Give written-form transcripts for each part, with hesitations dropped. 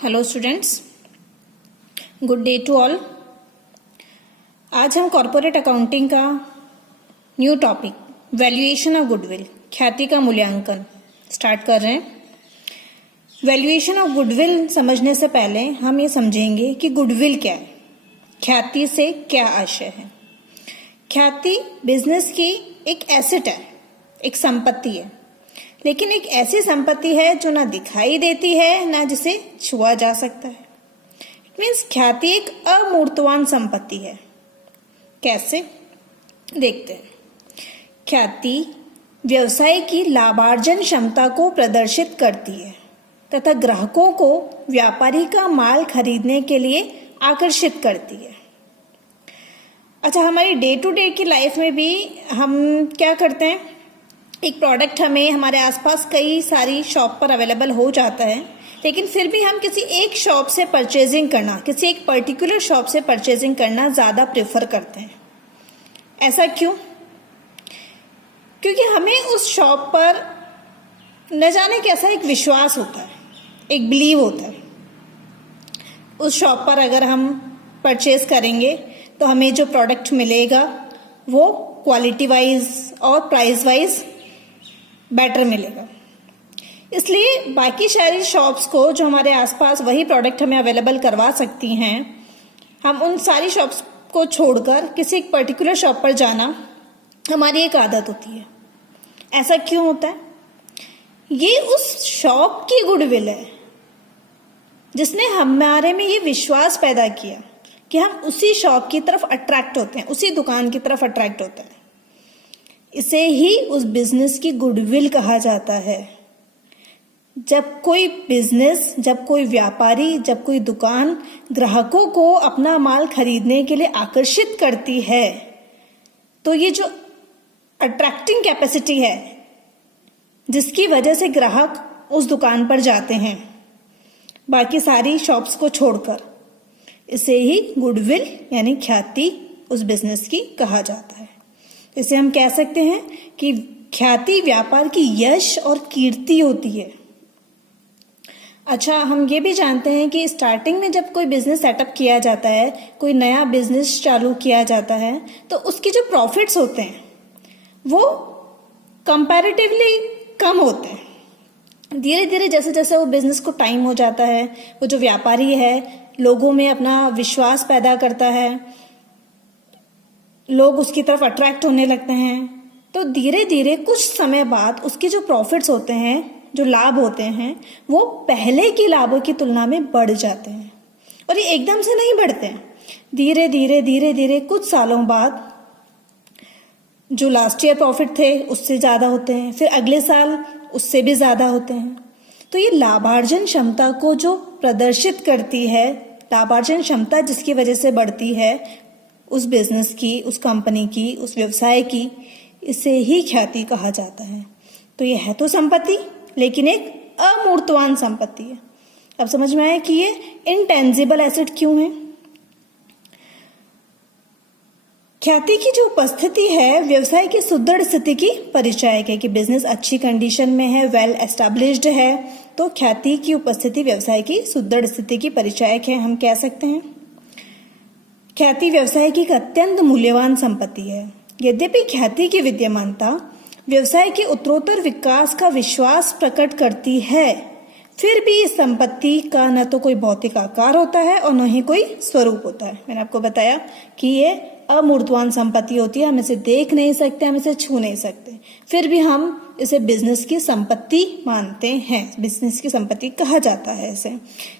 Hello students, good day to all. आज हम corporate accounting का new topic valuation of goodwill, ख्याति का मूल्यांकन स्टार्ट कर रहे हैं। वैल्यूएशन ऑफ गुडविल समझने से पहले हम ये समझेंगे कि गुडविल क्या है, ख्याति से क्या आशय है। ख्याति बिजनेस की एक एसेट है, एक संपत्ति है, लेकिन एक ऐसी संपत्ति है जो ना दिखाई देती है ना जिसे छुआ जा सकता है। इट मीन्स ख्याति एक अमूर्तवान संपत्ति है। कैसे, देखते हैं। ख्याति व्यवसाय की लाभार्जन क्षमता को प्रदर्शित करती है तथा ग्राहकों को व्यापारी का माल खरीदने के लिए आकर्षित करती है। अच्छा, हमारी डे टू डे की लाइफ में भी हम क्या करते हैं, एक प्रोडक्ट हमें हमारे आसपास कई सारी शॉप पर अवेलेबल हो जाता है, लेकिन फिर भी हम किसी एक शॉप से परचेजिंग करना, किसी एक पर्टिकुलर शॉप से परचेजिंग करना ज़्यादा प्रेफर करते हैं। ऐसा क्यों? क्योंकि हमें उस शॉप पर न जाने कैसा एक विश्वास होता है, एक बिलीव होता है। उस शॉप पर अगर हम परचेज करेंगे तो हमें जो प्रोडक्ट मिलेगा वो क्वालिटी वाइज और प्राइस वाइज बेटर मिलेगा। इसलिए बाकी सारी शॉप्स को जो हमारे आसपास वही प्रोडक्ट हमें अवेलेबल करवा सकती हैं, हम उन सारी शॉप्स को छोड़कर किसी एक पर्टिकुलर शॉप पर जाना हमारी एक आदत होती है। ऐसा क्यों होता है? ये उस शॉप की गुडविल है जिसने हमारे में ये विश्वास पैदा किया कि हम उसी शॉप की तरफ अट्रैक्ट होते हैं, उसी दुकान की तरफ अट्रैक्ट होते हैं। इसे ही उस बिजनेस की गुडविल कहा जाता है। जब कोई बिजनेस, जब कोई व्यापारी, जब कोई दुकान ग्राहकों को अपना माल खरीदने के लिए आकर्षित करती है, तो ये जो अट्रैक्टिंग कैपेसिटी है जिसकी वजह से ग्राहक उस दुकान पर जाते हैं बाकी सारी शॉप्स को छोड़कर, इसे ही गुडविल यानी ख्याति उस बिजनेस की कहा जाता है। इसे हम कह सकते हैं कि ख्याति व्यापार की यश और कीर्ति होती है। अच्छा, हम ये भी जानते हैं कि स्टार्टिंग में जब कोई बिजनेस सेटअप किया जाता है, कोई नया बिजनेस चालू किया जाता है, तो उसके जो प्रॉफिट्स होते हैं वो कंपैरेटिवली कम होते हैं। धीरे धीरे जैसे जैसे वो बिजनेस को टाइम हो जाता है, वो जो व्यापारी है लोगों में अपना विश्वास पैदा करता है, लोग उसकी तरफ अट्रैक्ट होने लगते हैं, तो धीरे धीरे कुछ समय बाद उसके जो प्रॉफिट्स होते हैं, जो लाभ होते हैं, वो पहले की लाभों की तुलना में बढ़ जाते हैं। और ये एकदम से नहीं बढ़ते हैं, धीरे धीरे कुछ सालों बाद जो लास्ट ईयर प्रॉफिट थे उससे ज़्यादा होते हैं, फिर अगले साल उससे भी ज़्यादा होते हैं। तो ये लाभार्जन क्षमता को जो प्रदर्शित करती है, लाभार्जन क्षमता जिसकी वजह से बढ़ती है उस बिजनेस की, उस कंपनी की, उस व्यवसाय की, इसे ही ख्याति कहा जाता है। तो ये है तो संपत्ति, लेकिन एक अमूर्तवान संपत्ति है। अब समझ में आया कि ये इनटेंजिबल एसेट क्यों है। ख्याति की जो उपस्थिति है व्यवसाय की सुदृढ़ स्थिति की परिचायक है कि बिजनेस अच्छी कंडीशन में है, वेल एस्टैब्लिश्ड है। तो ख्याति की उपस्थिति व्यवसाय की सुदृढ़ स्थिति की परिचायक है, हम कह सकते हैं। ख्याति व्यवसाय की एक अत्यंत मूल्यवान संपत्ति है। यद्यपि ख्याति की विद्यमानता व्यवसाय के उत्तरोत्तर विकास का विश्वास प्रकट करती है, फिर भी इस संपत्ति का न तो कोई भौतिक आकार होता है और न ही कोई स्वरूप होता है। मैंने आपको बताया कि ये अमूर्तवान संपत्ति होती है, हम इसे देख नहीं सकते, हम इसे छू नहीं सकते, फिर भी हम इसे बिजनेस की संपत्ति मानते हैं, बिजनेस की संपत्ति कहा जाता है इसे।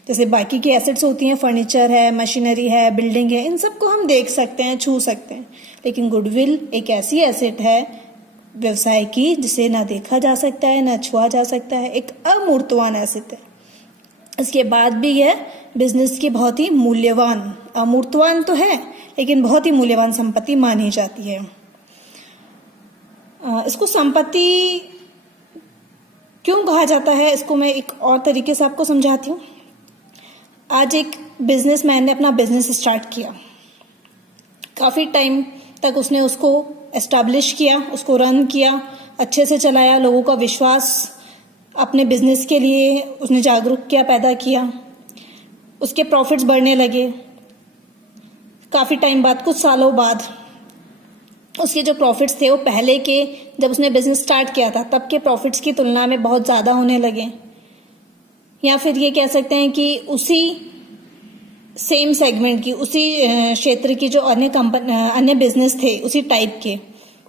जैसे बाकी की एसेट्स होती हैं, फर्नीचर है, मशीनरी है, बिल्डिंग है, इन सबको हम देख सकते हैं, छू सकते हैं, लेकिन गुडविल एक ऐसी एसेट है व्यवसाय की जिसे ना देखा जा सकता है, ना छुआ जा सकता है, एक अमूर्तवान एसेट है। इसके बाद भी यह बिजनेस की बहुत ही मूल्यवान, अमूर्तवान तो है लेकिन बहुत ही मूल्यवान संपत्ति मानी जाती है। इसको संपत्ति क्यों कहा जाता है, इसको मैं एक और तरीके से आपको समझाती हूँ। आज एक बिजनेसमैन ने अपना बिजनेस स्टार्ट किया, काफ़ी टाइम तक उसने उसको एस्टैब्लिश किया, उसको रन किया, अच्छे से चलाया, लोगों का विश्वास अपने बिजनेस के लिए उसने जागरूक किया, पैदा किया। उसके प्रॉफिट्स बढ़ने लगे। काफ़ी टाइम बाद, कुछ सालों बाद उसके जो प्रॉफिट्स थे वो पहले के, जब उसने बिजनेस स्टार्ट किया था तब के प्रॉफिट्स की तुलना में बहुत ज़्यादा होने लगे। या फिर ये कह सकते हैं कि उसी सेम सेगमेंट की, उसी क्षेत्र की जो अन्य बिजनेस थे उसी टाइप के,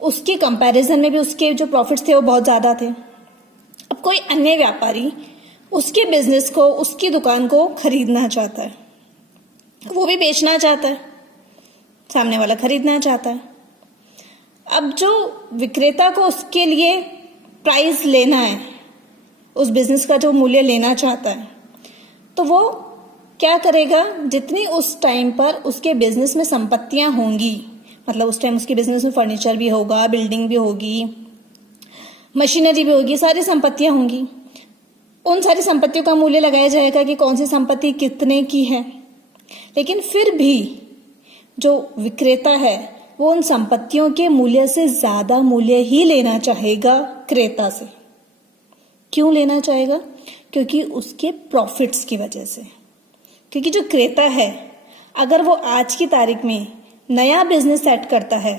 उसके कंपैरिजन में भी उसके जो प्रॉफिट्स थे वो बहुत ज़्यादा थे। अब कोई अन्य व्यापारी उसके बिजनेस को, उसकी दुकान को खरीदना चाहता है, वो भी बेचना चाहता है, सामने वाला खरीदना चाहता है। अब जो विक्रेता को उसके लिए प्राइस लेना है, उस बिजनेस का जो मूल्य लेना चाहता है, तो वो क्या करेगा, जितनी उस टाइम पर उसके बिजनेस में संपत्तियां होंगी, मतलब उस टाइम उसके बिजनेस में फर्नीचर भी होगा, बिल्डिंग भी होगी, मशीनरी भी होगी, सारी संपत्तियां होंगी, उन सारी संपत्तियों का मूल्य लगाया जाएगा कि कौन सी संपत्ति कितने की है। लेकिन फिर भी जो विक्रेता है वो उन संपत्तियों के मूल्य से ज्यादा मूल्य ही लेना चाहेगा क्रेता से। क्यों लेना चाहेगा? क्योंकि उसके प्रॉफिट्स की वजह से। क्योंकि जो क्रेता है, अगर वो आज की तारीख में नया बिजनेस सेट करता है,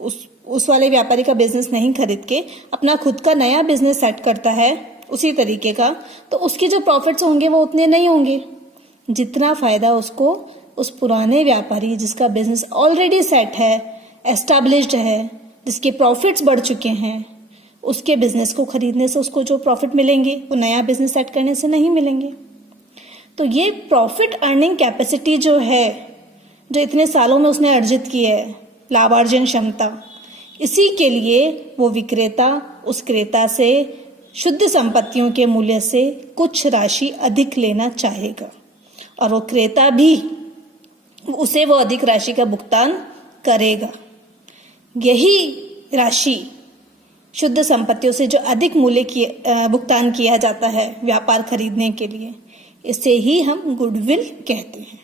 उस वाले व्यापारी का बिजनेस नहीं खरीद के अपना खुद का नया बिजनेस सेट करता है उसी तरीके का, तो उसके जो प्रॉफिट्स होंगे वो उतने नहीं होंगे जितना फायदा उसको उस पुराने व्यापारी, जिसका बिजनेस ऑलरेडी सेट है, एस्टैब्लिश्ड है, जिसके प्रॉफिट्स बढ़ चुके हैं, उसके बिजनेस को खरीदने से उसको जो प्रॉफिट मिलेंगे वो नया बिजनेस सेट करने से नहीं मिलेंगे। तो ये प्रॉफिट अर्निंग कैपेसिटी जो है, जो इतने सालों में उसने अर्जित की है, लाभार्जन क्षमता, इसी के लिए वो विक्रेता उस क्रेता से शुद्ध संपत्तियों के मूल्य से कुछ राशि अधिक लेना चाहेगा, और वो क्रेता भी उसे वो अधिक राशि का भुगतान करेगा। यही राशि शुद्ध संपत्तियों से जो अधिक मूल्य भुगतान किया जाता है व्यापार खरीदने के लिए, इसे ही हम गुडविल कहते हैं।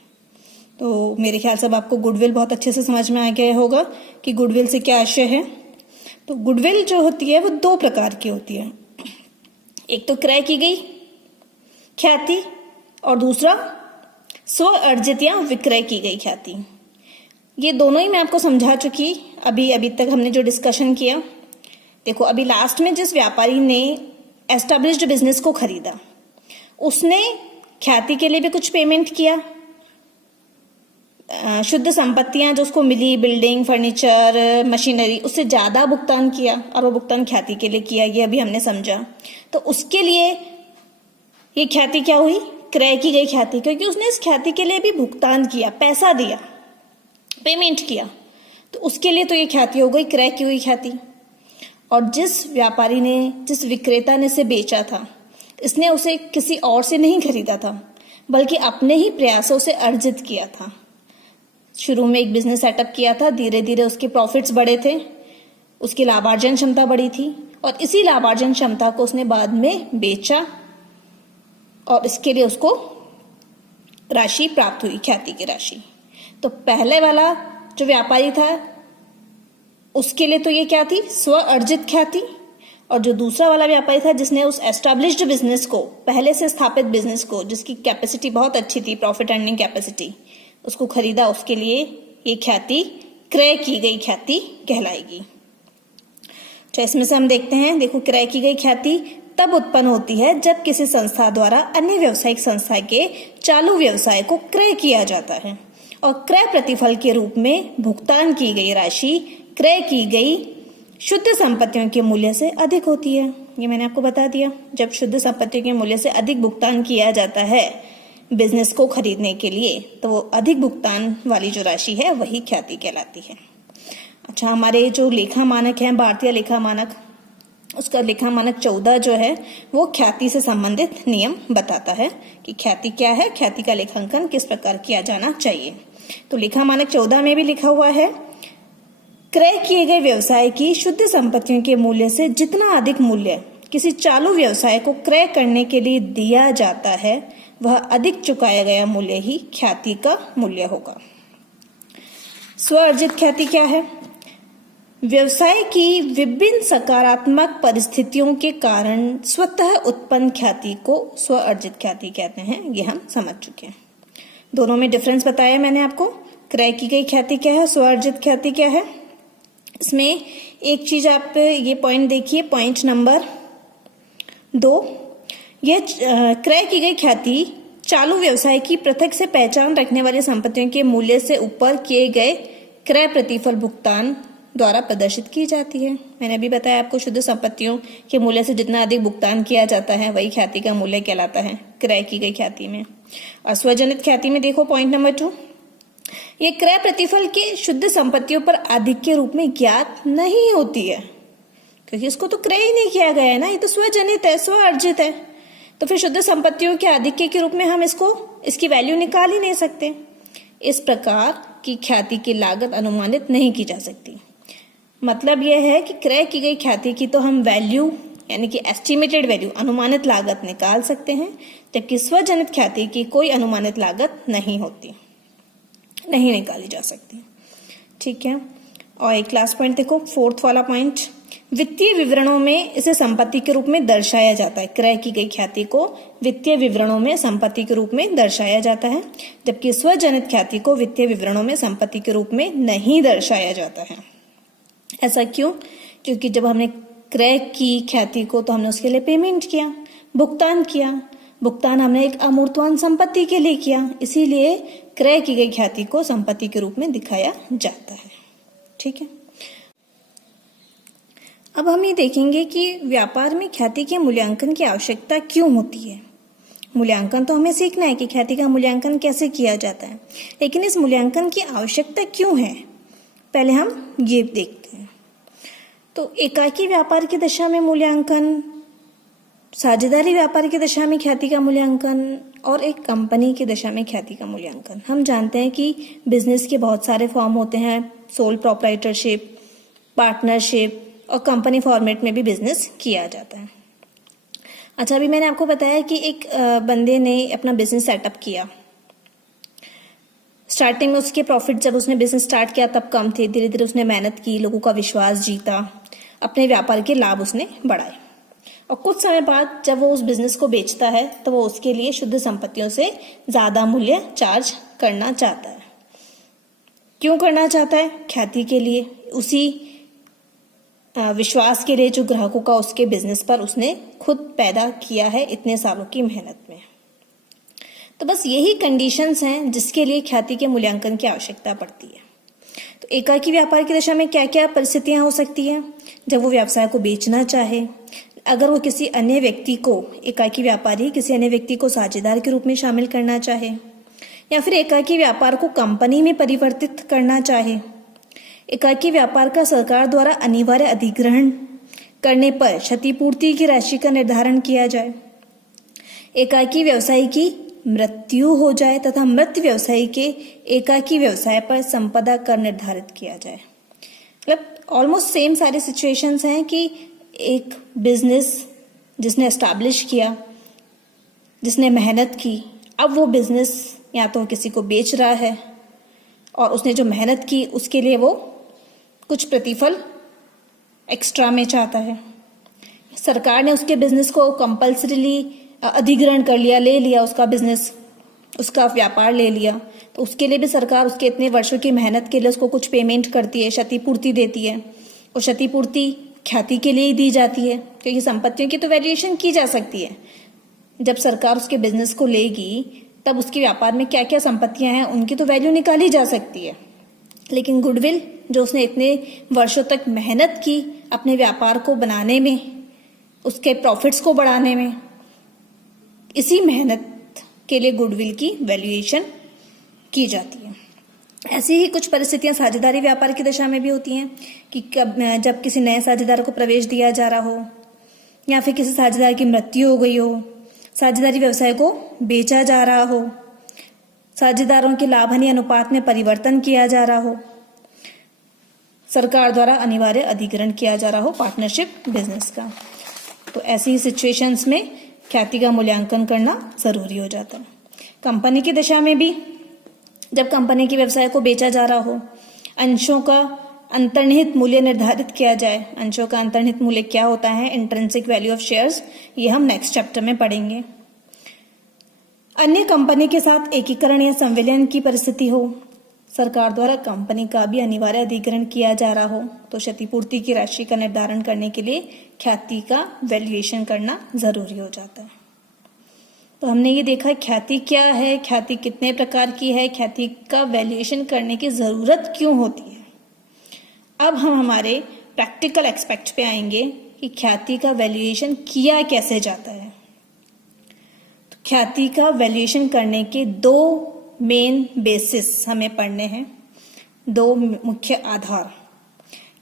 तो मेरे ख्याल से अब आपको गुडविल बहुत अच्छे से समझ में आ गया होगा कि गुडविल से क्या आशय है। तो गुडविल जो होती है वो दो प्रकार की होती है, एक तो क्रय की गई ख्याति और दूसरा स्व अर्जित या विक्रय की गई ख्याति। ये दोनों ही मैं आपको समझा चुकी अभी तक हमने जो डिस्कशन किया। देखो, अभी लास्ट में जिस व्यापारी ने एस्टैब्लिश्ड बिजनेस को खरीदा, उसने ख्याति के लिए भी कुछ पेमेंट किया, शुद्ध संपत्तियां जो उसको मिली, बिल्डिंग, फर्नीचर, मशीनरी, उससे ज्यादा भुगतान किया, और वो भुगतान ख्याति के लिए किया, ये अभी हमने समझा। तो उसके लिए ये ख्याति क्या हुई? क्रय की गई ख्याति, क्योंकि उसने इस ख्याति के लिए भी भुगतान किया, पैसा दिया, पेमेंट किया, तो उसके लिए तो ये ख्याति हो गई, क्रय की हुई ख्याति। और जिस व्यापारी ने, जिस विक्रेता ने इसे बेचा था, इसने उसे किसी और से नहीं खरीदा था, बल्कि अपने ही प्रयासों से अर्जित किया था। शुरू में एक बिजनेस सेटअप किया था, धीरे धीरे उसके प्रॉफिट्स बढ़े थे, उसकी लाभार्जन क्षमता बढ़ी थी, और इसी लाभार्जन क्षमता को उसने बाद में बेचा, और इसके लिए उसको राशि प्राप्त हुई, ख्याति की राशि। तो पहले वाला जो व्यापारी था उसके लिए तो ये क्या थी? स्व अर्जित ख्याति। और जो दूसरा वाला व्यापारी था, जिसने उस एस्टैब्लिश्ड बिजनेस को, पहले से स्थापित बिजनेस को, जिसकी कैपेसिटी बहुत अच्छी थी, प्रॉफिट अर्निंग कैपेसिटी, उसको खरीदा, उसके लिए ये ख्याति क्रय की गई ख्याति कहलाएगी। तो इसमें से हम देखते हैं, देखो, क्रय की गई ख्याति तब उत्पन्न होती है जब किसी संस्था द्वारा अन्य व्यावसायिक संस्था के चालू व्यवसाय को क्रय किया जाता है, और क्रय प्रतिफल के रूप में भुगतान की गई राशि क्रय की गई शुद्ध संपत्तियों के मूल्य से अधिक होती है। ये मैंने आपको बता दिया, जब शुद्ध संपत्तियों के मूल्य से अधिक भुगतान किया जाता है बिजनेस को खरीदने के लिए, तो वो अधिक भुगतान वाली जो राशि है वही ख्याति कहलाती है। अच्छा, हमारे जो लेखा मानक है, भारतीय लेखा मानक, उसका लेखा मानक 14 जो है वो ख्याति से संबंधित नियम बताता है कि ख्याति क्या है, ख्याति का लेखांकन किस प्रकार किया जाना चाहिए। तो लेखा मानक 14 में भी लिखा हुआ है, क्रय किए गए व्यवसाय की शुद्ध संपत्तियों के मूल्य से जितना अधिक मूल्य किसी चालू व्यवसाय को क्रय करने के लिए दिया जाता है, वह अधिक चुकाया गया मूल्य ही ख्याति का मूल्य होगा। स्व अर्जित ख्याति क्या है? व्यवसाय की विभिन्न सकारात्मक परिस्थितियों के कारण स्वतः उत्पन्न ख्याति को स्व अर्जित ख्याति कहते हैं। ये हम समझ चुके हैं। दोनों में डिफरेंस बताया मैंने आपको। क्रय की गई ख्याति क्या है, स्वअर्जित ख्याति क्या है। इसमें एक चीज आप ये पॉइंट देखिए, पॉइंट नंबर 2, यह क्रय की गई ख्याति चालू व्यवसाय की पृथक से पहचान रखने वाली संपत्तियों के मूल्य से ऊपर किए गए क्रय प्रतिफल भुगतान द्वारा प्रदर्शित की जाती है। मैंने अभी बताया आपको, शुद्ध संपत्तियों के मूल्य से जितना अधिक भुगतान किया जाता है वही ख्याति का मूल्य कहलाता है क्रय की गई ख्याति में। और स्वजनित ख्याति में देखो पॉइंट नंबर 2, ये क्रय प्रतिफल के शुद्ध संपत्तियों पर आधिक्य के रूप में ज्ञात नहीं होती है, क्योंकि इसको तो क्रय ही नहीं किया गया है ना, ये तो स्वजनित है, स्व अर्जित है। तो फिर शुद्ध संपत्तियों के आधिक्य के रूप में हम इसकी वैल्यू निकाल ही नहीं सकते। इस प्रकार की ख्याति की लागत अनुमानित नहीं की जा सकती। मतलब यह है कि क्रय की गई ख्याति की तो हम वैल्यू यानी कि एस्टिमेटेड वैल्यू, अनुमानित लागत निकाल सकते हैं, जबकि स्वजनित ख्याति की कोई अनुमानित लागत नहीं होती, नहीं निकाली जा सकती। ठीक है। और एक लास्ट पॉइंट देखो, 4th वाला पॉइंट, वित्तीय विवरणों में इसे संपत्ति के रूप में दर्शाया जाता है। क्रय की गई ख्याति को वित्तीय विवरणों में संपत्ति के रूप में दर्शाया जाता है, जबकि स्वजनित ख्याति को वित्तीय विवरणों में संपत्ति के रूप में नहीं दर्शाया जाता है। ऐसा क्यों? क्योंकि जब हमने क्रय की ख्याति को, तो हमने उसके लिए पेमेंट किया, भुगतान किया। भुगतान हमने एक अमूर्तवान संपत्ति के लिए किया, इसीलिए क्रय की गई ख्याति को संपत्ति के रूप में दिखाया जाता है। ठीक है। अब हम ये देखेंगे कि व्यापार में ख्याति के मूल्यांकन की आवश्यकता क्यों होती है। मूल्यांकन तो हमें सीखना है कि ख्याति का मूल्यांकन कैसे किया जाता है, लेकिन इस मूल्यांकन की आवश्यकता क्यों है, पहले हम ये देखते हैं। तो एकाकी व्यापार की दशा में मूल्यांकन, साझेदारी व्यापार की दशा में ख्याति का मूल्यांकन और एक कंपनी की दशा में ख्याति का मूल्यांकन। हम जानते हैं कि बिजनेस के बहुत सारे फॉर्म होते हैं, सोल प्रोप्राइटरशिप, पार्टनरशिप और कंपनी फॉर्मेट में भी बिजनेस किया जाता है। अच्छा, अभी मैंने आपको बताया कि एक बंदे ने अपना बिजनेस सेटअप किया। स्टार्टिंग में उसके प्रॉफिट, जब उसने बिजनेस स्टार्ट किया तब कम थे, धीरे धीरे उसने मेहनत की, लोगों का विश्वास जीता, अपने व्यापार के लाभ उसने बढ़ाए। और कुछ समय बाद जब वो उस बिजनेस को बेचता है तो वो उसके लिए शुद्ध संपत्तियों से ज्यादा मूल्य चार्ज करना चाहता है। क्यों करना चाहता है? ख्याति के लिए, उसी विश्वास के लिए जो ग्राहकों का उसके बिजनेस पर उसने खुद पैदा किया है इतने सालों की मेहनत में। तो बस यही कंडीशंस हैं जिसके लिए ख्याति के मूल्यांकन की आवश्यकता पड़ती है। तो एकाकी व्यापार की दशा में क्या क्या परिस्थितियां हो सकती हैं? जब वो व्यवसाय को बेचना चाहे, अगर वो किसी अन्य व्यक्ति को, एकाकी व्यापारी किसी अन्य व्यक्ति को साझेदार के रूप में शामिल करना चाहे, या फिर एकाकी व्यापार को कंपनी में परिवर्तित करना चाहे, एकाकी व्यापार का सरकार द्वारा अनिवार्य अधिग्रहण करने पर क्षतिपूर्ति की राशि का निर्धारण किया जाए, एकाकी व्यवसायी की मृत्यु हो जाए तथा मृत व्यवसायी के एकाकी व्यवसाय पर संपदा कर निर्धारित किया जाए। मतलब ऑलमोस्ट सेम सारी सिचुएशंस हैं कि एक बिजनेस जिसने एस्टैब्लिश किया, जिसने मेहनत की, अब वो बिजनेस या तो किसी को बेच रहा है और उसने जो मेहनत की उसके लिए वो कुछ प्रतिफल एक्स्ट्रा में चाहता है। सरकार ने उसके बिजनेस को कंपल्सरीली अधिग्रहण कर लिया, ले लिया, उसका बिजनेस, उसका व्यापार ले लिया, तो उसके लिए भी सरकार उसके इतने वर्षों की मेहनत के लिए उसको कुछ पेमेंट करती है, क्षतिपूर्ति देती है। और क्षतिपूर्ति ख्याति के लिए ही दी जाती है, क्योंकि संपत्तियों की तो वैल्यूएशन की जा सकती है। जब सरकार उसके बिजनेस को लेगी तब उसके व्यापार में क्या क्या संपत्तियां हैं उनकी तो वैल्यू निकाली जा सकती है, लेकिन गुडविल जो उसने इतने वर्षों तक मेहनत की अपने व्यापार को बनाने में, उसके प्रॉफिट्स को बढ़ाने में, इसी मेहनत के लिए गुडविल की वैल्यूएशन की जाती है। ऐसी ही कुछ परिस्थितियां साझेदारी व्यापार की दशा में भी होती हैं कि जब किसी नए साझेदार को प्रवेश दिया जा रहा हो, या फिर किसी साझेदार की मृत्यु हो गई हो, साझेदारी व्यवसाय को बेचा जा रहा हो, साझेदारों के लाभ हानि अनुपात में परिवर्तन किया जा रहा हो, सरकार द्वारा अनिवार्य अधिग्रहण किया जा रहा हो पार्टनरशिप बिजनेस का। तो ऐसी सिचुएशंस में ख्याति का मूल्यांकन करना जरूरी हो जाता है। कंपनी की दशा में भी जब कंपनी के व्यवसाय को बेचा जा रहा हो, अंशों का अंतर्निहित मूल्य निर्धारित किया जाए। अंशों का अंतर्निहित मूल्य क्या होता है? इंट्रिंसिक वैल्यू ऑफ शेयर्स, ये हम नेक्स्ट चैप्टर में पढ़ेंगे। अन्य कंपनी के साथ एकीकरण या संविलियन की परिस्थिति हो, सरकार द्वारा कंपनी का भी अनिवार्य अधिग्रहण किया जा रहा हो, तो क्षतिपूर्ति की राशि का निर्धारण करने के लिए ख्याति का वैल्यूएशन करना जरूरी हो जाता है। तो हमने ये देखा ख्याति क्या है, ख्याति कितने प्रकार की है, ख्याति का वैल्यूएशन करने की जरूरत क्यों होती है। अब हम हमारे प्रैक्टिकल एस्पेक्ट पे आएंगे कि ख्याति का वैल्यूएशन किया कैसे जाता है। तो ख्याति का वैल्यूएशन करने के दो मेन बेसिस हमें पढ़ने हैं, दो मुख्य आधार।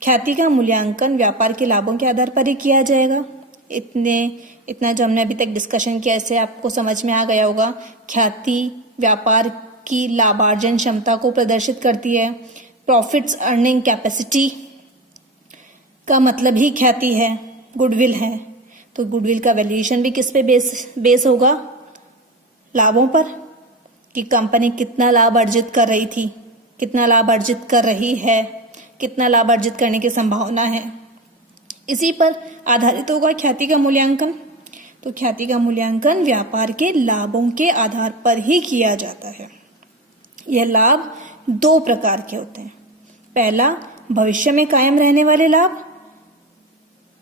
ख्याति का मूल्यांकन व्यापार के लाभों के आधार पर ही किया जाएगा। इतना जो हमने अभी तक डिस्कशन किया, इससे आपको समझ में आ गया होगा। ख्याति व्यापार की लाभार्जन क्षमता को प्रदर्शित करती है। प्रॉफिट्स अर्निंग कैपेसिटी का मतलब ही ख्याति है, गुडविल है। तो गुडविल का वैल्यूएशन भी किस पे बेस होगा? लाभों पर, कि कंपनी कितना लाभ अर्जित कर रही थी, कितना लाभ अर्जित कर रही है, कितना लाभ अर्जित करने की संभावना है। इसी पर आधारित होगा ख्याति का मूल्यांकन। तो ख्याति का मूल्यांकन व्यापार के लाभों के आधार पर ही किया जाता है। यह लाभ दो प्रकार के होते हैं। पहला, भविष्य में कायम रहने वाले लाभ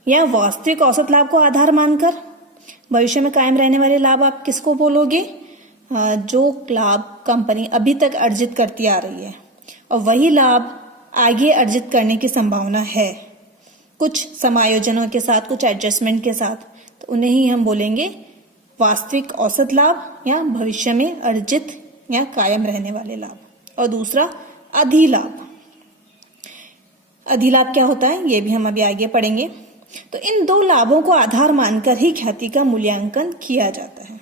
या वास्तविक औसत लाभ को आधार मानकर। भविष्य में कायम रहने वाले लाभ आप किसको बोलोगे? जो लाभ कंपनी अभी तक अर्जित करती आ रही है और वही लाभ आगे अर्जित करने की संभावना है, कुछ समायोजनों के साथ, कुछ एडजस्टमेंट के साथ, तो उन्हें ही हम बोलेंगे वास्तविक औसत लाभ या भविष्य में अर्जित या कायम रहने वाले लाभ। और दूसरा, अधिलाभ। अधिलाभ क्या होता है ये भी हम अभी आगे पढ़ेंगे। तो इन दो लाभों को आधार मानकर ही ख्याति का मूल्यांकन किया जाता है।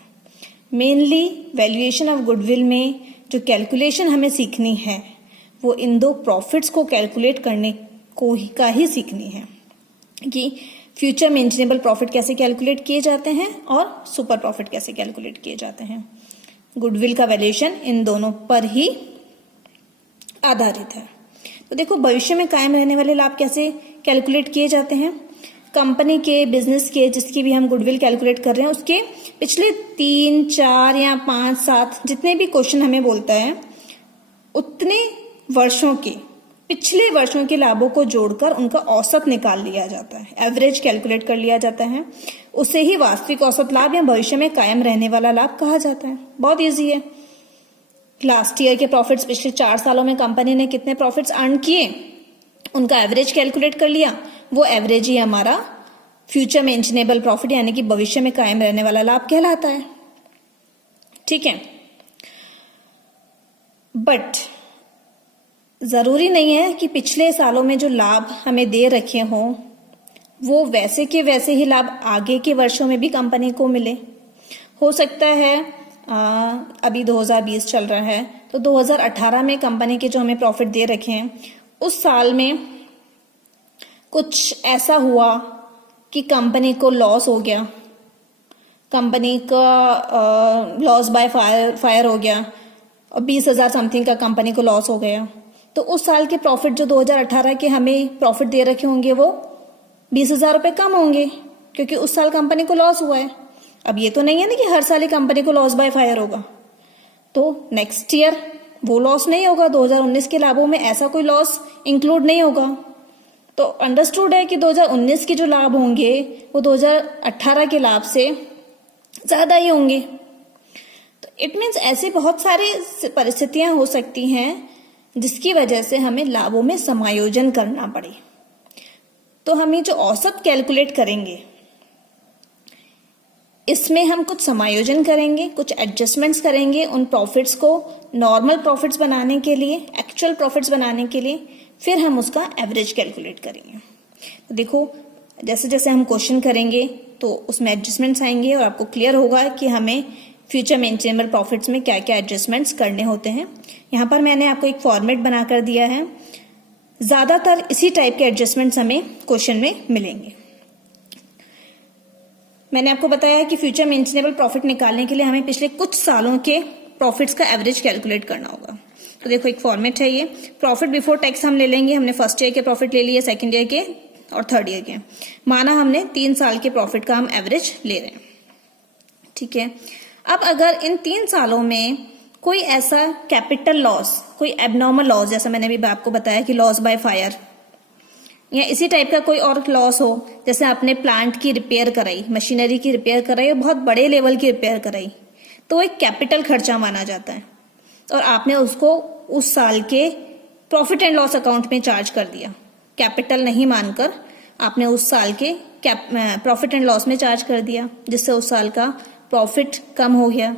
मेनली वैल्यूएशन ऑफ गुडविल में जो कैलकुलेशन हमें सीखनी है वो इन दो प्रॉफिट्स को कैलकुलेट करने को ही सीखनी है, कि फ्यूचर मेंटेनेबल प्रॉफिट कैसे कैलकुलेट किए जाते हैं और सुपर प्रॉफिट कैसे कैलकुलेट किए जाते हैं। गुडविल का वैल्यूएशन इन दोनों पर ही आधारित है। तो देखो, भविष्य में कायम रहने वाले लाभ कैसे कैलकुलेट किए जाते हैं। कंपनी के, बिजनेस के, जिसकी भी हम गुडविल कैलकुलेट कर रहे हैं, उसके पिछले 3, 4 या 5, 7 जितने भी क्वेश्चन हमें बोलता है, उतने वर्षों के, पिछले वर्षों के लाभों को जोड़कर उनका औसत निकाल लिया जाता है, एवरेज कैलकुलेट कर लिया जाता है। उसे ही वास्तविक औसत लाभ या भविष्य में कायम रहने वाला लाभ कहा जाता है। बहुत इजी है। लास्ट ईयर के प्रॉफिट्स, पिछले 4 सालों में कंपनी ने कितने प्रॉफिट्स अर्न किए, उनका एवरेज कैलकुलेट कर लिया, वो एवरेज ही हमारा फ्यूचर मेंटेनेबल प्रॉफिट यानी कि भविष्य में कायम रहने वाला लाभ कहलाता है। ठीक है, बट जरूरी नहीं है कि पिछले सालों में जो लाभ हमें दे रखे हों वो वैसे के वैसे ही लाभ आगे के वर्षों में भी कंपनी को मिले। हो सकता है अभी 2020 चल रहा है, तो 2018 में कंपनी के जो हमें प्रॉफिट दे रखे हैं, उस साल में कुछ ऐसा हुआ कि कंपनी को लॉस हो गया, कंपनी का लॉस बाय फायर हो गया और 20,000 समथिंग का कंपनी को लॉस हो गया। तो उस साल के प्रॉफिट जो 2018 के हमें प्रॉफिट दे रखे होंगे वो 20,000 रुपये कम होंगे, क्योंकि उस साल कंपनी को लॉस हुआ है। अब ये तो नहीं है ना कि हर साल ही कंपनी को लॉस बाय फायर होगा, तो नेक्स्ट ईयर वो लॉस नहीं होगा, 2019 के लाभों में ऐसा कोई लॉस इंक्लूड नहीं होगा। तो अंडरस्टूड है कि 2019 के जो लाभ होंगे वो 2018 के लाभ से ज्यादा ही होंगे। तो इट मीन्स ऐसे बहुत सारी परिस्थितियां हो सकती हैं जिसकी वजह से हमें लाभों में समायोजन करना पड़े। तो हम ये जो औसत कैलकुलेट करेंगे, इसमें हम कुछ समायोजन करेंगे, कुछ एडजस्टमेंट्स करेंगे उन प्रॉफिट्स को नॉर्मल प्रॉफिट्स बनाने के लिए, एक्चुअल प्रॉफिट्स बनाने के लिए, फिर हम उसका एवरेज कैलकुलेट करेंगे। तो देखो, जैसे जैसे हम क्वेश्चन करेंगे तो उसमें एडजस्टमेंट्स आएंगे और आपको क्लियर होगा कि हमें फ्यूचर मेंटेनेबल प्रॉफिट्स में क्या क्या एडजस्टमेंट्स करने होते हैं। यहाँ पर मैंने आपको एक फॉर्मेट बनाकर दिया है, ज्यादातर इसी टाइप के एडजस्टमेंट्स हमें क्वेश्चन में मिलेंगे। मैंने आपको बताया कि फ्यूचर मेंटेनेबल प्रॉफिट निकालने के लिए हमें पिछले कुछ सालों के प्रॉफिट्स का एवरेज कैलकुलेट करना होगा। तो देखो, एक फॉर्मेट है ये। प्रॉफिट बिफोर टैक्स हम ले लेंगे, हमने फर्स्ट ईयर के प्रॉफिट ले लिए, सेकंड ईयर के और थर्ड ईयर के। माना हमने 3 साल के प्रॉफिट का हम एवरेज ले रहे हैं, ठीक है। अब अगर इन 3 सालों में कोई ऐसा कैपिटल लॉस, कोई एबनॉर्मल लॉस, जैसा मैंने अभी आपको बताया कि लॉस बाय फायर, या इसी टाइप का कोई और लॉस हो, जैसे आपने प्लांट की रिपेयर कराई, मशीनरी की रिपेयर कराई और बहुत बड़े लेवल की रिपेयर कराई, तो वो एक कैपिटल खर्चा माना जाता है और आपने उसको उस साल के प्रॉफिट एंड लॉस अकाउंट में चार्ज कर दिया। कैपिटल नहीं मानकर आपने उस साल के प्रॉफिट एंड लॉस में चार्ज कर दिया, जिससे उस साल का प्रॉफिट कम हो गया।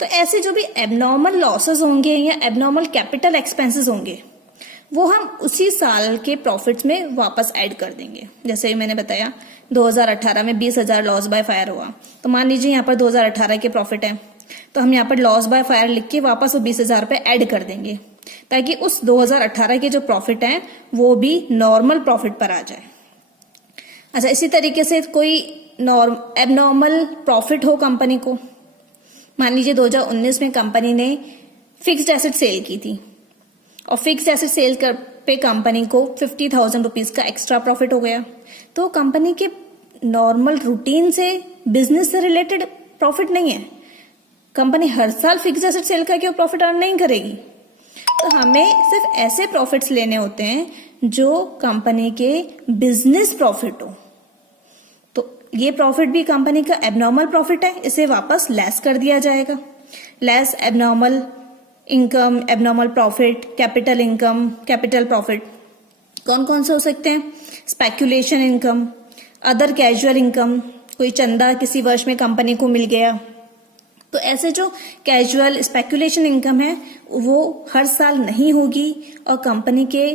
तो ऐसे जो भी एबनॉर्मल लॉसेस होंगे या एबनॉर्मल कैपिटल एक्सपेंसेस होंगे, वो हम उसी साल के प्रॉफिट्स में वापस ऐड कर देंगे। जैसे मैंने बताया 2018 में 20,000 लॉस बाय फायर हुआ, तो मान लीजिए यहाँ पर 2018 के प्रॉफिट है, तो हम यहाँ पर लॉस बाय फायर लिख के वापस वो 20,000 रुपये ऐड कर देंगे, ताकि उस 2018 के जो प्रॉफिट है वो भी नॉर्मल प्रॉफिट पर आ जाए। अच्छा, इसी तरीके से कोई एबनॉर्मल प्रॉफिट हो कंपनी को, मान लीजिए 2019 में कंपनी ने फिक्स्ड एसेट सेल की थी और फिक्स्ड एसेट सेल कर पे कंपनी को 50,000 रुपीज का एक्स्ट्रा प्रॉफिट हो गया, तो कंपनी के नॉर्मल रूटीन से, बिजनेस से रिलेटेड प्रॉफिट नहीं है। कंपनी हर साल फिक्स्ड एसेट सेल करके प्रॉफिट अर्न नहीं करेगी। तो हमें सिर्फ ऐसे प्रॉफिट्स लेने होते हैं जो कंपनी के बिजनेस प्रॉफिट हो। तो ये प्रॉफिट भी कंपनी का एबनॉर्मल प्रॉफिट है, इसे वापस लेस कर दिया जाएगा। Less abnormal income, abnormal profit, capital income, capital profit कौन कौन से हो सकते हैं? Speculation income, other casual income, कोई चंदा किसी वर्ष में कंपनी को मिल गया। तो ऐसे जो कैजुअल स्पेक्यूलेशन इनकम है वो हर साल नहीं होगी और कंपनी के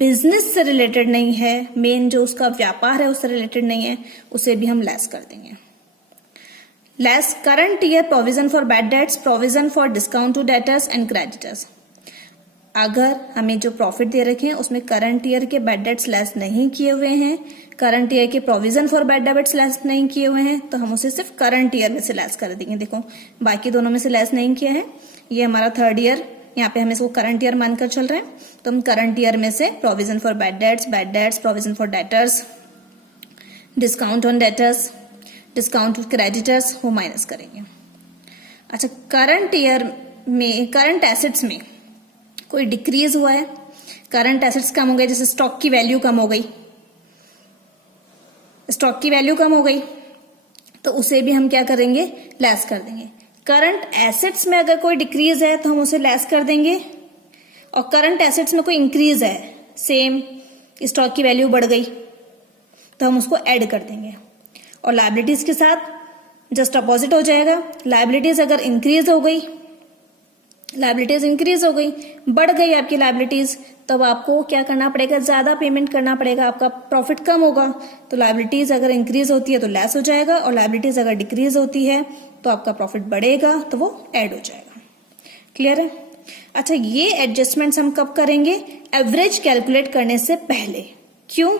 बिजनेस से रिलेटेड नहीं है, मेन जो उसका व्यापार है उससे रिलेटेड नहीं है, उसे भी हम लेस कर देंगे। Less current year provision for bad debts, provision for discount to debtors and creditors. अगर हमें जो प्रॉफिट दे रखे हैं उसमें करंट ईयर के बैड डेट्स लेस नहीं किए हुए हैं, करंट ईयर के provision for bad debts less नहीं किए हुए हैं, तो हम उसे सिर्फ करंट ईयर में से लेस कर देंगे। देखो बाकी दोनों में से लेस नहीं किया है, ये हमारा थर्ड ईयर, यहाँ पे हमें इसको करंट ईयर मानकर चल रहे हैं, तो हम करंट ईयर में से provision for bad debts, provision for debtors, discount on debtors, discount to creditors वो माइनस करेंगे। अच्छा, करंट ईयर में करंट एसेट्स में कोई डिक्रीज हुआ है, करंट एसेट्स कम हो गए, जैसे स्टॉक की वैल्यू कम हो गई, स्टॉक की वैल्यू कम हो गई, तो उसे भी हम क्या करेंगे? लेस कर देंगे। करंट एसेट्स में अगर कोई डिक्रीज है तो हम उसे लेस कर देंगे, और करंट एसेट्स में कोई इंक्रीज है, सेम स्टॉक की वैल्यू बढ़ गई, तो हम उसको ऐड कर देंगे। और लायबिलिटीज के साथ जस्ट अपोजिट हो जाएगा। लायबिलिटीज अगर इंक्रीज हो गई, बढ़ गई आपकी लायबिलिटीज, तब आपको क्या करना पड़ेगा? ज्यादा पेमेंट करना पड़ेगा, आपका प्रॉफिट कम होगा। तो लायबिलिटीज अगर इंक्रीज होती है तो लेस हो जाएगा, और लायबिलिटीज अगर डिक्रीज होती है तो आपका प्रॉफिट बढ़ेगा, तो वो ऐड हो जाएगा। क्लियर है? अच्छा, ये एडजस्टमेंट्स हम कब करेंगे? एवरेज कैलकुलेट करने से पहले। क्यों?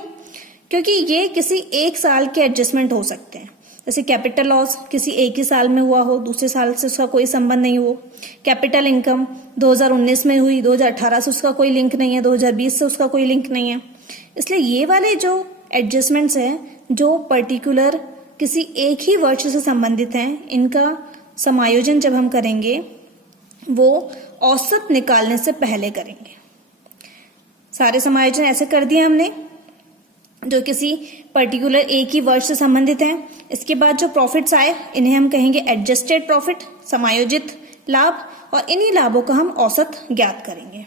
क्योंकि ये किसी एक साल के एडजस्टमेंट हो सकते हैं। जैसे कैपिटल लॉस किसी एक ही साल में हुआ हो, दूसरे साल से उसका कोई संबंध नहीं हो। कैपिटल इनकम 2019 में हुई, 2018 से उसका कोई लिंक नहीं है, 2020 से उसका कोई लिंक नहीं है। इसलिए ये वाले जो एडजस्टमेंट्स हैं जो पर्टिकुलर किसी एक ही वर्ष से संबंधित हैं, इनका समायोजन जब हम करेंगे वो औसत निकालने से पहले करेंगे। सारे समायोजन ऐसे कर दिए हमने जो किसी पर्टिकुलर एक ही वर्ष से संबंधित हैं। इसके बाद जो प्रॉफिट्स आए इन्हें हम कहेंगे एडजस्टेड प्रॉफिट, समायोजित लाभ, और इन्हीं लाभों का हम औसत ज्ञात करेंगे।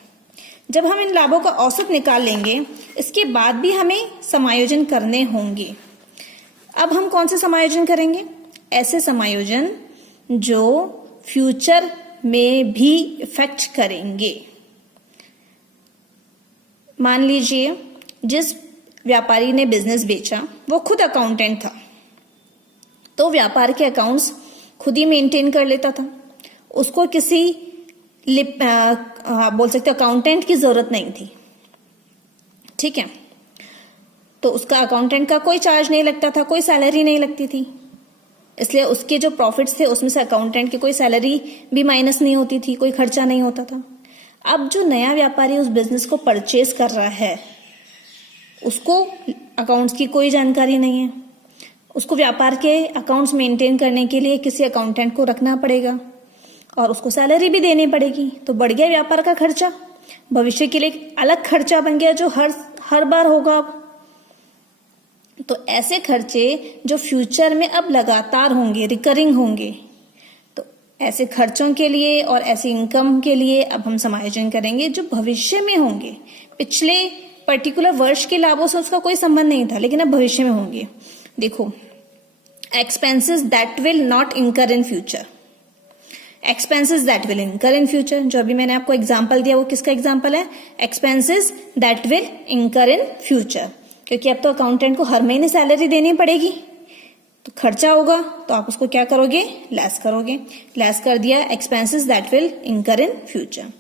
जब हम इन लाभों का औसत निकाल लेंगे, इसके बाद भी हमें समायोजन करने होंगे। अब हम कौन से समायोजन करेंगे? ऐसे समायोजन जो फ्यूचर में भी इफेक्ट करेंगे। मान लीजिए जिस व्यापारी ने बिजनेस बेचा वो खुद अकाउंटेंट था, तो व्यापार के अकाउंट्स खुद ही मेंटेन कर लेता था, उसको किसी बोल सकते अकाउंटेंट की जरूरत नहीं थी। ठीक है, तो उसका अकाउंटेंट का कोई चार्ज नहीं लगता था, कोई सैलरी नहीं लगती थी, इसलिए उसके जो प्रॉफिट्स थे उसमें से अकाउंटेंट की कोई सैलरी भी माइनस नहीं होती थी, कोई खर्चा नहीं होता था। अब जो नया व्यापारी उस बिजनेस को परचेज कर रहा है उसको अकाउंट्स की कोई जानकारी नहीं है, उसको व्यापार के अकाउंट्स मेंटेन करने के लिए किसी अकाउंटेंट को रखना पड़ेगा और उसको सैलरी भी देनी पड़ेगी। तो बढ़ गया व्यापार का खर्चा, भविष्य के लिए एक अलग खर्चा बन गया जो हर बार होगा अब। तो ऐसे खर्चे जो फ्यूचर में अब लगातार होंगे, रिकरिंग होंगे, तो ऐसे खर्चों के लिए और ऐसी इनकम के लिए अब हम समायोजन करेंगे जो भविष्य में होंगे। पिछले पर्टिकुलर वर्ष के लाभों से उसका कोई संबंध नहीं था, लेकिन अब भविष्य में होंगे। देखो, एक्सपेंसेस दैट विल नॉट इंकर in future, expenses that will इंकर इन फ्यूचर, जो अभी मैंने आपको एग्जांपल दिया वो किसका एग्जांपल है? एक्सपेंसेस दैट विल इंकर इन फ्यूचर, क्योंकि अब तो अकाउंटेंट को हर महीने सैलरी देनी पड़ेगी, तो खर्चा होगा, तो आप उसको क्या करोगे? लेस करोगे। लेस कर दिया एक्सपेंसेस दैट विल इंकर इन फ्यूचर।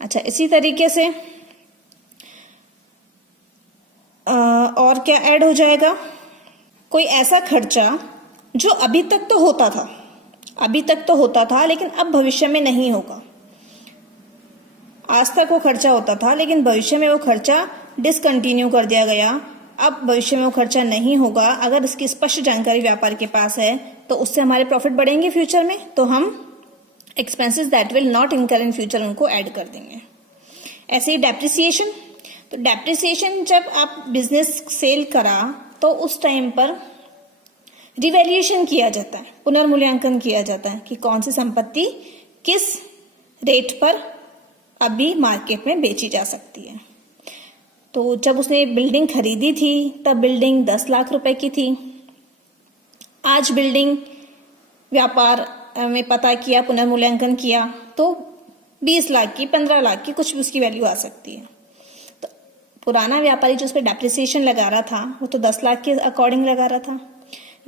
अच्छा, इसी तरीके से और क्या ऐड हो जाएगा? कोई ऐसा खर्चा जो अभी तक तो होता था लेकिन अब भविष्य में नहीं होगा। आज तक वो खर्चा होता था लेकिन भविष्य में वो खर्चा डिसकंटिन्यू कर दिया गया, अब भविष्य में वो खर्चा नहीं होगा। अगर इसकी स्पष्ट जानकारी व्यापार के पास है तो उससे हमारे प्रॉफिट बढ़ेंगे फ्यूचर में, तो हम एक्सपेंसेस दैट विल नॉट इंकर इन फ्यूचर उनको ऐड कर देंगे। ऐसे ही डेप्रिसिएशन, तो डेप्रिसिएशन जब आप बिजनेस सेल करा तो उस टाइम पर रिवैल्यूएशन किया जाता है, पुनर्मूल्यांकन किया जाता है कि कौन सी संपत्ति किस रेट पर अभी मार्केट में बेची जा सकती है। तो जब उसने बिल्डिंग खरीदी थी तब बिल्डिंग 10 लाख रुपए की थी। आज बिल्डिंग व्यापार में पता किया, पुनर्मूल्यांकन किया तो 20 लाख की, 15 लाख की, कुछ भी उसकी वैल्यू आ सकती है। तो पुराना व्यापारी जो उस पर डेप्रिसिएशन लगा रहा था वो तो 10 लाख के अकॉर्डिंग लगा रहा था।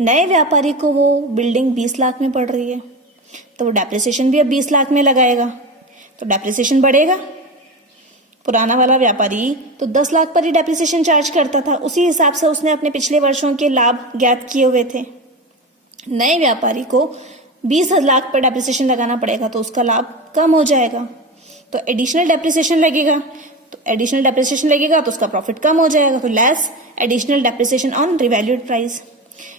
नए व्यापारी को वो बिल्डिंग 20 लाख में पड़ रही है तो वो डेप्रिसिएशन भी अब 20 लाख में लगाएगा, तो डेप्रिसिएशन बढ़ेगा। पुराना वाला व्यापारी तो 10 लाख पर ही डेप्रिसिएशन चार्ज करता था, उसी हिसाब से उसने अपने पिछले वर्षों के लाभ ज्ञात किए हुए थे। नए व्यापारी को 20 लाख पर डेप्रिसिएशन लगाना पड़ेगा तो उसका लाभ कम हो जाएगा, तो एडिशनल डेप्रिसिएशन लगेगा, तो उसका प्रॉफिट कम हो जाएगा, तो less additional depreciation on revalued price.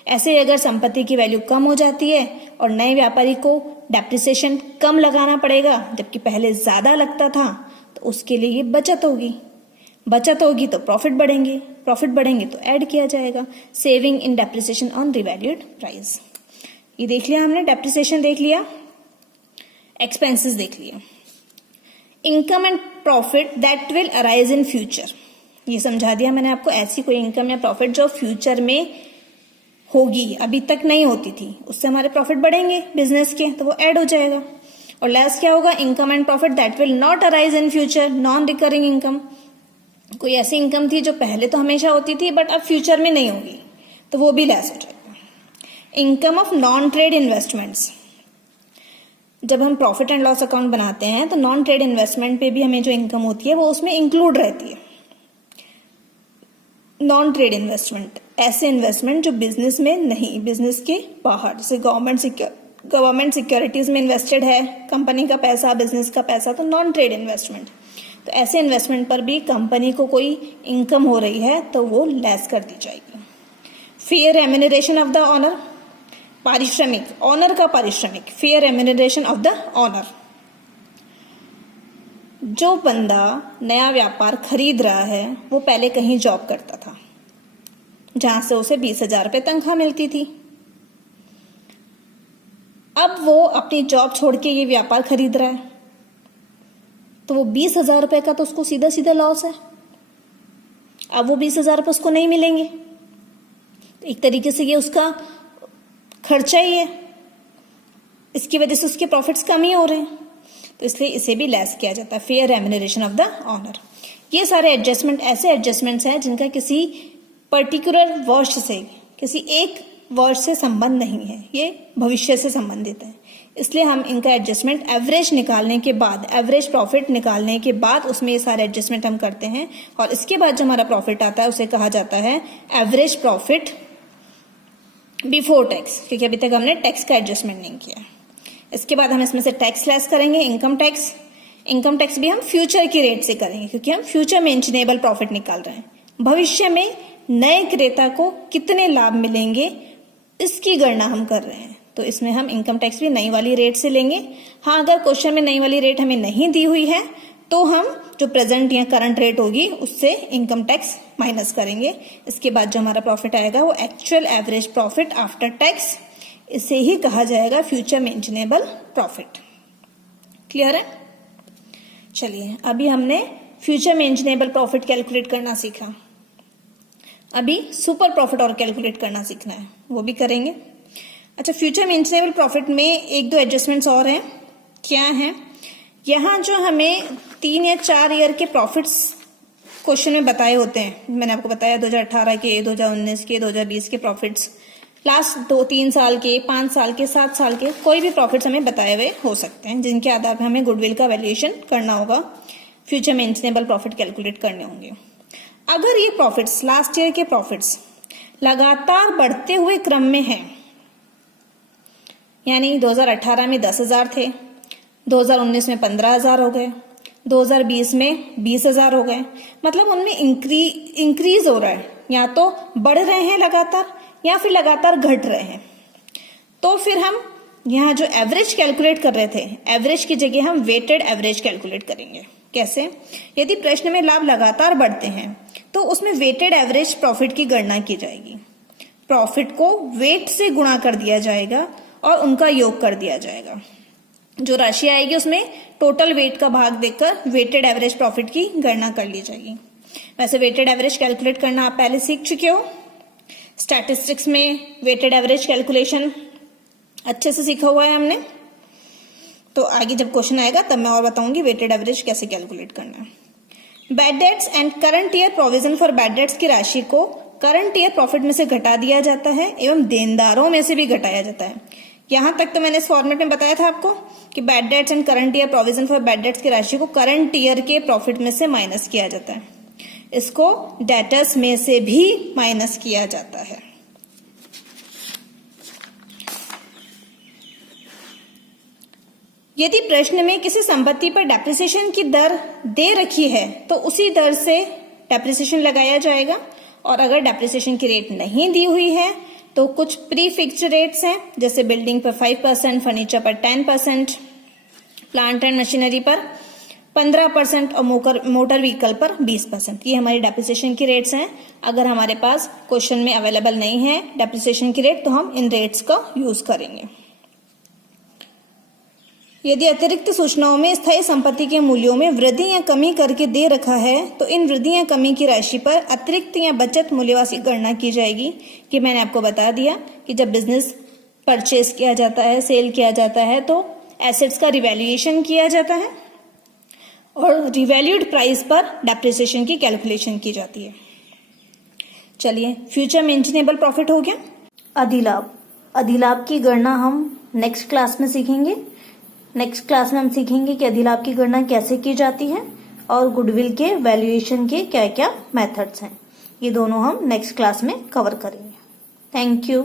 ऐसे अगर संपत्ति की वैल्यू कम हो जाती है और नए व्यापारी को डेप्रिसिएशन कम लगाना पड़ेगा जबकि पहले ज्यादा लगता था, तो उसके लिए ये बचत होगी तो प्रॉफिट बढ़ेंगे तो ऐड किया जाएगा। Saving in depreciation on revalued price, ये देख लिया हमने, डेप्रिसिएशन देख लिया, एक्सपेंसेस देख लिया। Income and profit that will arise in future, ये समझा दिया मैंने आपको। ऐसी कोई इनकम या प्रॉफिट जो फ्यूचर में होगी, अभी तक नहीं होती थी, उससे हमारे प्रॉफिट बढ़ेंगे बिजनेस के, तो वो ऐड हो जाएगा। और लास्ट क्या होगा? Income and profit that will not arise in future, non recurring income, कोई ऐसी इनकम थी जो पहले तो हमेशा होती थी बट अब फ्यूचर में नहीं होगी, तो वो भी लेस हो जाएगा। Income of non trade investments, जब हम प्रॉफिट एंड लॉस अकाउंट बनाते हैं तो नॉन ट्रेड इन्वेस्टमेंट पे भी हमें जो इनकम होती है वो उसमें इंक्लूड रहती है। नॉन ट्रेड इन्वेस्टमेंट, ऐसे इन्वेस्टमेंट जो बिजनेस में नहीं, बिजनेस के बाहर, जैसे गवर्नमेंट सिक्योरिटीज में इन्वेस्टेड है कंपनी का पैसा, बिजनेस का पैसा, तो नॉन ट्रेड इन्वेस्टमेंट। तो ऐसे इन्वेस्टमेंट पर भी कंपनी को कोई इनकम हो रही है तो वो लेस कर दी जाएगी। Fair remuneration of the owner, पारिश्रमिक, ऑनर का पारिश्रमिक, fair remuneration of the owner. जो बंदा नया व्यापार खरीद रहा है वो पहले कहीं जॉब करता था जहां से उसे 20,000 रुपये तनख्वाह मिलती थी। अब वो अपनी जॉब छोड़ के ये व्यापार खरीद रहा है तो वो 20,000 रुपये का तो उसको सीधा सीधा लॉस है। अब वो 20,000 रुपये उसको नहीं मिलेंगे, तो एक तरीके से ये उसका खर्चा ही है, इसकी वजह से उसके प्रॉफिट्स कम ही हो रहे हैं, तो इसलिए इसे भी लेस किया जाता है। Fair remuneration of the owner. ये सारे एडजस्टमेंट ऐसे एडजस्टमेंट्स हैं जिनका किसी पर्टिकुलर वर्ष से, किसी एक वर्ष से संबंध नहीं है, ये भविष्य से संबंधित है। इसलिए हम इनका एडजस्टमेंट एवरेज निकालने के बाद, एवरेज प्रॉफिट निकालने के बाद उसमें ये सारे एडजस्टमेंट हम करते हैं, और इसके बाद जो हमारा प्रॉफिट आता है उसे कहा जाता है एवरेज प्रॉफिट बिफोर टैक्स, क्योंकि अभी तक हमने टैक्स का एडजस्टमेंट नहीं किया। इसके बाद हम इसमें से टैक्स लेस करेंगे, इनकम टैक्स। इनकम टैक्स भी हम फ्यूचर की रेट से करेंगे क्योंकि हम फ्यूचर मेंशनेबल प्रॉफिट निकाल रहे हैं। भविष्य में नए क्रेता को कितने लाभ मिलेंगे इसकी गणना हम कर रहे हैं, तो इसमें हम इनकम टैक्स भी नई वाली रेट से लेंगे। हाँ, अगर क्वेश्चन में नई वाली रेट हमें नहीं दी हुई है तो हम जो प्रेजेंट या करंट रेट होगी उससे इनकम टैक्स माइनस करेंगे। इसके बाद जो हमारा प्रॉफिट आएगा वो actual average profit after tax, इसे ही कहा जाएगा फ्यूचर मेंटेनेबल प्रॉफिट। क्लियर है? चलिए, अभी हमने फ्यूचर मेंटेनेबल प्रॉफिट कैलकुलेट करना सीखा, अभी सुपर प्रॉफिट और कैलकुलेट करना सीखना है, वो भी करेंगे। अच्छा, फ्यूचर मेंटेनेबल प्रॉफिट में एक दो एडजस्टमेंट्स और हैं। क्या हैं? यहाँ जो हमें 3 या 4 ईयर के प्रॉफिट्स क्वेश्चन में बताए होते हैं, मैंने आपको बताया 2018 के, 2019 के, 2020 के प्रॉफिट्स, लास्ट 2-3 साल के, 5 साल के, 7 साल के, कोई भी प्रॉफिट्स हमें बताए हुए हो सकते हैं जिनके आधार पर हमें गुडविल का वैल्यूएशन करना होगा, फ्यूचर मेंटेनेबल प्रॉफिट कैलकुलेट करने होंगे। अगर ये प्रॉफिट्स, लास्ट ईयर के प्रॉफिट्स लगातार बढ़ते हुए क्रम में हैं, यानी 2018 में 10,000 थे, 2019 में 15,000 हो गए, 2020 में 20,000 हो गए, मतलब उनमें इंक्रीज हो रहा है, या तो बढ़ रहे हैं लगातार या फिर लगातार घट रहे हैं, तो फिर हम यहाँ जो एवरेज कैलकुलेट कर रहे थे, एवरेज की जगह हम वेटेड एवरेज कैलकुलेट करेंगे। कैसे? यदि प्रश्न में लाभ लगातार बढ़ते हैं तो उसमें वेटेड एवरेज प्रॉफिट की गणना की जाएगी। प्रॉफिट को वेट से गुणा कर दिया जाएगा और उनका योग कर दिया जाएगा। जो राशि आएगी उसमें टोटल वेट का भाग देकर वेटेड एवरेज प्रॉफिट की गणना कर ली जाएगी। वैसे वेटेड एवरेज कैलकुलेट करना आप पहले सीख चुके हो, स्टैटिस्टिक्स में वेटेड एवरेज कैलकुलेशन अच्छे से सीखा हुआ है हमने, तो आगे जब क्वेश्चन आएगा तब मैं और बताऊंगी वेटेड एवरेज कैसे कैलकुलेट करना है। Bad debts and current year provision for bad dates की राशि को करंट ईयर प्रॉफिट में से घटा दिया जाता है एवं देनदारों में से भी घटाया जाता है। यहां तक तो मैंने इस फॉर्मेट में बताया था आपको कि bad debts and current year provision for bad dates की राशि को करंट ईयर के प्रॉफिट में से माइनस किया जाता है, इसको डेटर्स में से भी माइनस किया जाता है। यदि प्रश्न में किसी संपत्ति पर डेप्रिसिएशन की दर दे रखी है तो उसी दर से डेप्रिसिएशन लगाया जाएगा, और अगर डेप्रिसिएशन की रेट नहीं दी हुई है तो कुछ प्री फिक्स्ड रेट्स हैं, जैसे बिल्डिंग पर 5%, फर्नीचर पर 10%, प्लांट एंड मशीनरी पर 15% और मोटर व्हीकल पर 20%। ये हमारी डेप्रिसिएशन की रेट्स हैं। अगर हमारे पास क्वेश्चन में अवेलेबल नहीं है डेप्रिसिएशन की रेट तो हम इन रेट्स का यूज करेंगे। यदि अतिरिक्त सूचनाओं में स्थायी संपत्ति के मूल्यों में वृद्धि या कमी करके दे रखा है तो इन वृद्धि या कमी की राशि पर अतिरिक्त या बचत मूल्यवासी गणना की जाएगी। कि मैंने आपको बता दिया कि जब बिजनेस परचेज किया जाता है, सेल किया जाता है, तो एसेट्स का रिवैल्यूएशन किया जाता है और रिवैल्यूड प्राइस पर डेप्रिसिएशन की कैलकुलेशन की जाती है। चलिए, फ्यूचर मेंटेनेबल प्रॉफिट हो गया। अधिलाभ, अधिलाभ की गणना हम नेक्स्ट क्लास में सीखेंगे। नेक्स्ट क्लास में हम सीखेंगे कि अधिलाभ की गणना कैसे की जाती है और गुडविल के वैल्यूएशन के क्या क्या मेथड्स हैं। ये दोनों हम नेक्स्ट क्लास में कवर करेंगे। Thank you.